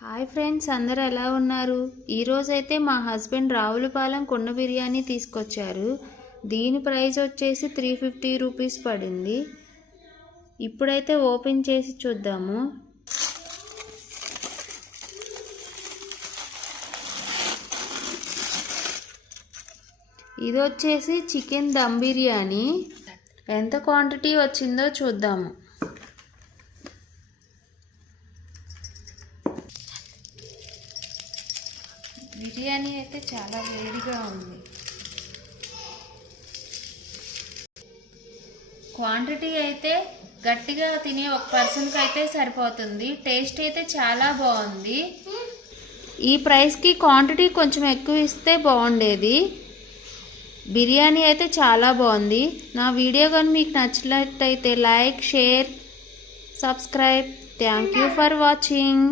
Hi friends, అందరూ ఎలా ఉన్నారు? ఈరోజైతే మా హస్బెండ్ రావులపాలెం కుండ బిర్యానీ తీసుకొచ్చారు. దీని ప్రైస్ వచ్చేసి 350 రూపీస్ పడింది. ఇప్పుడైతే ఓపెన్ చేసి చూద్దాము. ఇది వచ్చేసి చికెన్ దమ్ బిర్యానీ. ఎంత క్వాంటిటీ వచ్చిందో చూద్దాము. బిర్యానీ అయితే చాలా వేడిగా ఉంది. క్వాంటిటీ అయితే గట్టిగా తినే ఒక పర్సన్కి అయితే సరిపోతుంది. టేస్ట్ అయితే చాలా బాగుంది. ఈ ప్రైస్కి క్వాంటిటీ కొంచెం ఎక్కువ ఇస్తే బాగుండేది. బిర్యానీ అయితే చాలా బాగుంది. నా వీడియో కానీ మీకు నచ్చినట్లయితే like, share, subscribe. Thank you for watching.